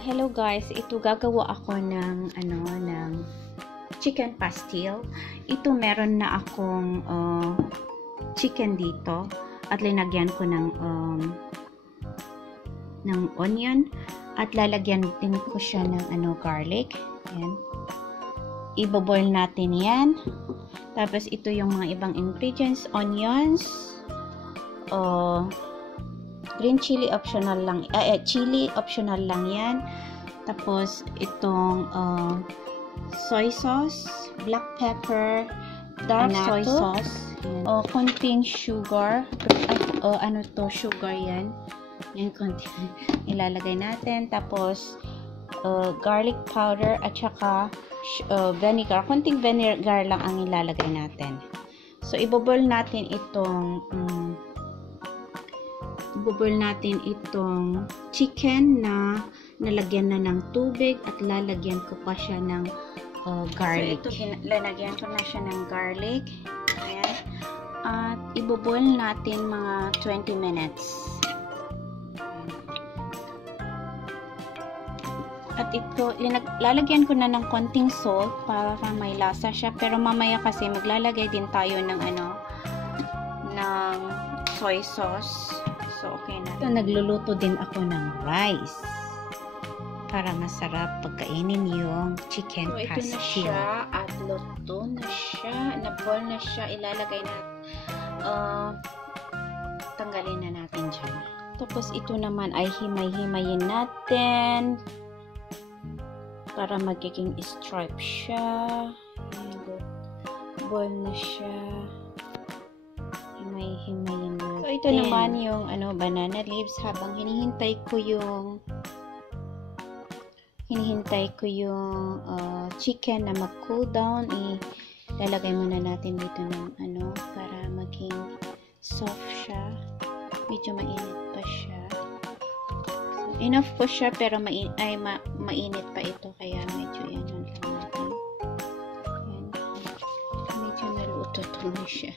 Hello guys, ito gagawa ako ng chicken pastil. Ito meron na akong chicken dito at linagyan ko ng onion at lalagyan din ko siya ng garlic. Yan. Iboboil natin yan. Tapos ito yung mga ibang ingredients, onions, green chili optional lang, chili optional lang yan. Tapos itong soy sauce, black pepper, dark soy sauce, konting sugar, sugar yan. Yan, konting ilalagay natin. Tapos garlic powder at saka vinegar, konting vinegar lang ang ilalagay natin. So iboboil natin itong chicken na nalagyan na ng tubig at lalagyan ko pa siya ng garlic. So ito, lalagyan ko na siya ng garlic. Ayan. At iboboil natin mga 20 minutes. At ito, lalagyan ko na ng konting salt para may lasa siya. Pero mamaya kasi maglalagay din tayo ng ng soy sauce. So, okay na. So, nagluluto din ako ng rice para masarap pagkainin yung chicken pastil. So, ito na siya at luto na siya. Na-boil na siya. Ilalagay na tanggalin na natin dyan. Tapos, ito naman ay himay-himayin natin para magiging stripe siya. Boil na siya. Himay-himayin natin. So, ito naman yung banana leaves habang hinihintay ko yung chicken na mag-cool down. Ilalagay muna natin dito ng para maging soft siya. Medyo mainit pa siya. So, enough po siya pero mainit pa ito kaya medyo yan lang natin. Yan. Medyo naluto na siya.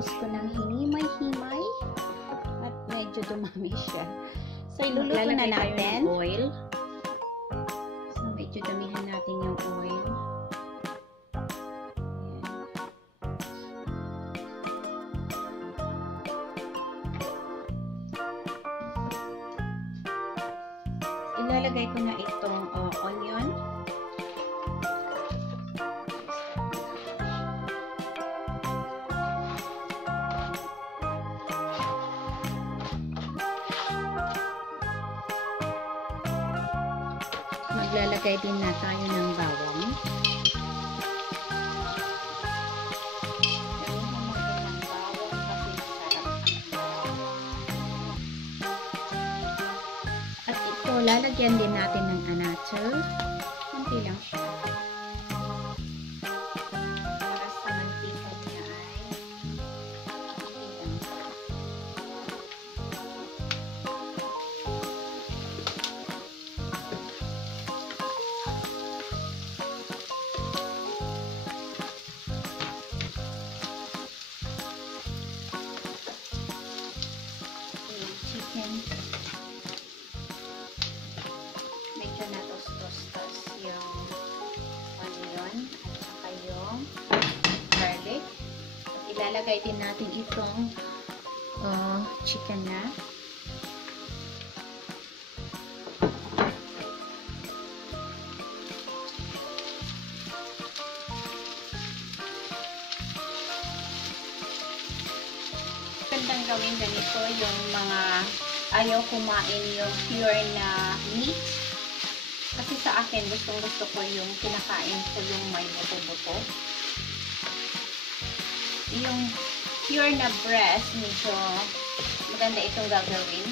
Tapos ko nang hinimay-himay at medyo dumami siya. So, iluluto na natin. Oil. So, medyo damihan natin yung oil. Ayan. Ilalagay ko na itong onion. Maglalagay din na tayo ng bawang. At ito, lalagyan din natin ng anatol. Kunti lang siya. Para sa mantika niya ay kunti lang. Medyo natos-tostas yung onion at saka yung garlic. At ilalagay din natin itong chicken na. Magandang gawin ganito yung mga ayaw kumain yung pure na meat. Kasi sa akin, gusto ko yung kinakain ko yung may buto-buto. Yung pure na breast, medyo maganda itong gagawin.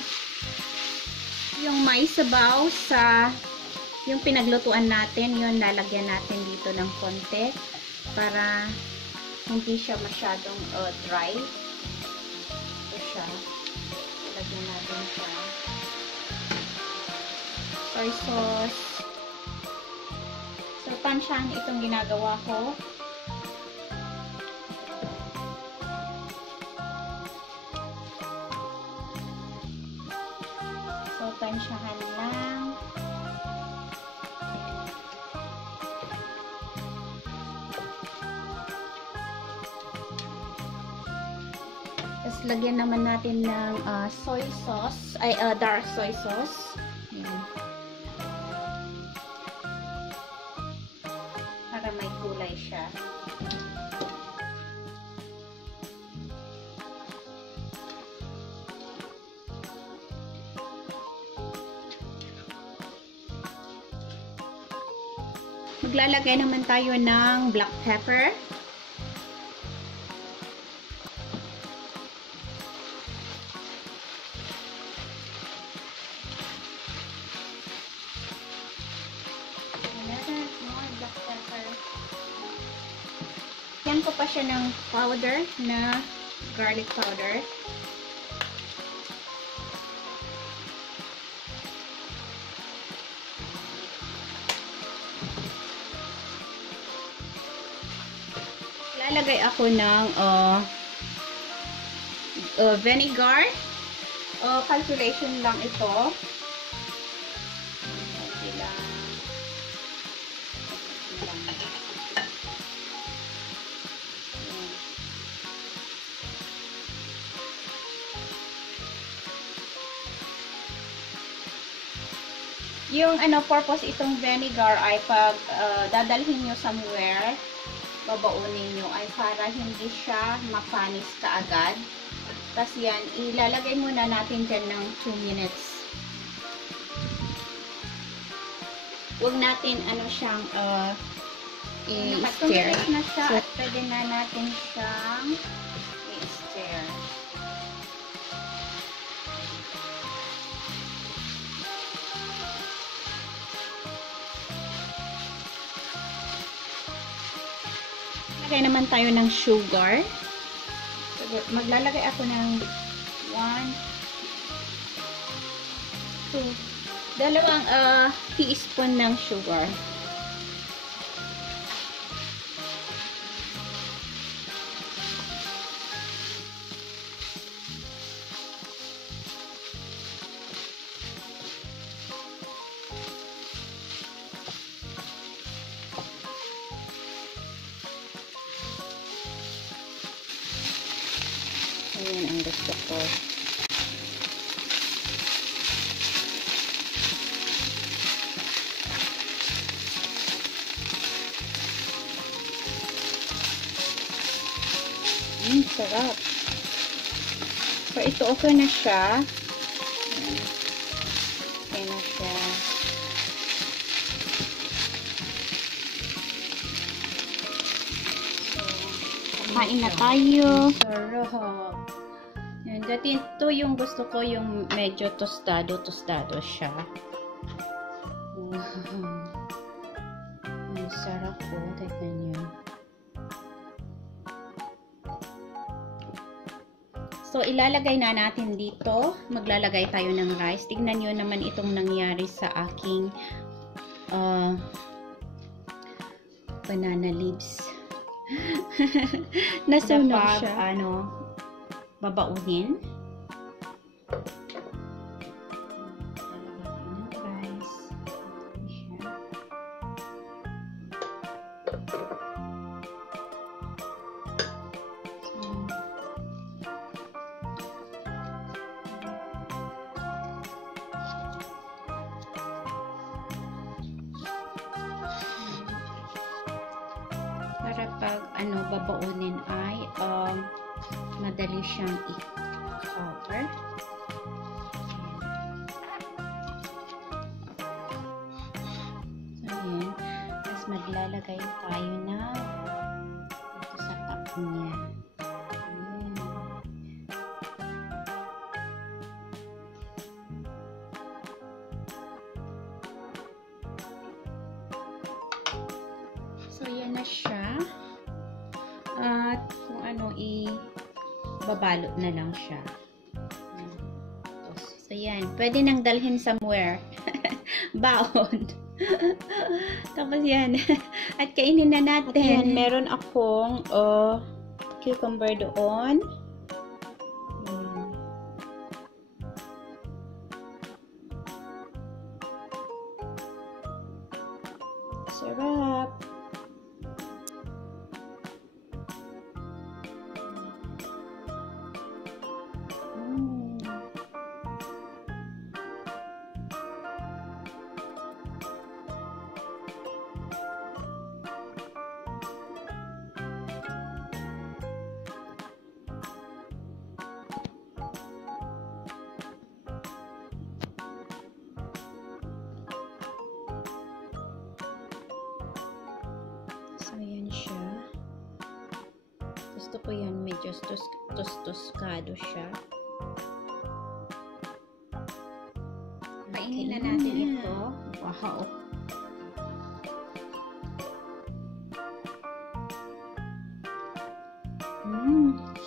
Yung may sabaw sa yung pinaglutuan natin, yun lalagyan natin dito ng konti para hindi siya masyadong dry. Ito siya. Lagyan natin siya. Soy sauce. So, tansyahan itong ginagawa ko. So, tansyahan lang. Tapos, lagyan naman natin ng soy sauce, ay dark soy sauce. Ayan. Para may kulay siya. Maglalagay naman tayo ng black pepper. Yan ko pa siya ng powder na garlic powder. Lalagay ako ng vinegar. Calculation lang ito. Yung purpose itong vinegar ay pag dadalhin nyo somewhere, babaunin nyo, ay para hindi siya mapanis kaagad. Tapos yan, ilalagay muna natin dyan ng 2 minutes. Huwag natin siyang i-stir. Na siya at pwede na natin siyang i-stir. Lagay naman tayo ng sugar. Maglalagay ako ng 2 teaspoon ng sugar. Ayan ang gusto ko. Sarap. So, ito okay na siya. Okay na siya. So, kain na tayo. Sarap. Yan, dati ito yung gusto ko, yung medyo tostado siya. Wow. Ang sarap po. Tignan nyo. So, ilalagay na natin dito. Maglalagay tayo ng rice. Tignan nyo naman itong nangyari sa aking banana leaves. Nasunog siya. Babaunin. Para pag babaunin ay madali siyang i-cover. So, ayan. Tapos maglalagay tayo na dito sa top niya. Ayan. at kung ano, babalot na lang siya. So, yan. Pwede nang dalhin somewhere. Baon. Tapos yan. At kainin na natin. At yan, meron akong cucumber doon. Sarap. So, yan siya. Gusto ko yan, medyo toskado siya. Kainin na natin ito. Wow!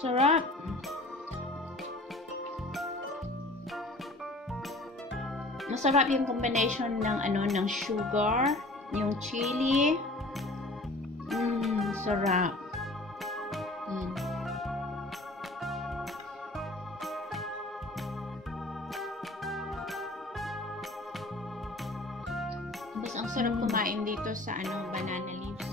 Sarap! Masarap yung combination ng ng sugar, yung chili. Sarap. Yan. Mas ang sarap kumain dito sa banana leaves.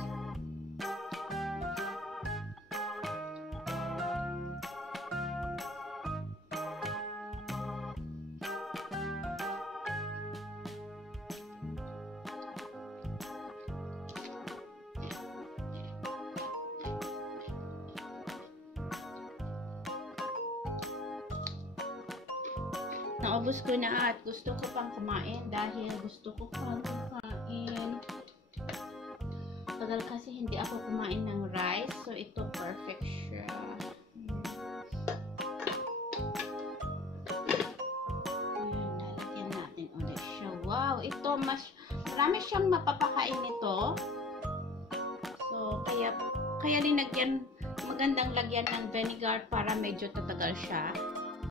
Naubos ko na at gusto ko pang kumain dahil gusto ko pang kumain. Tagal kasi hindi ako kumain ng rice, so ito perfect siya. Ayan, lalagyan natin ulit siya. Wow, ito marami siyang mapapakain nito. So, kaya linagyan, magandang lagyan ng vinegar para medyo tatagal siya.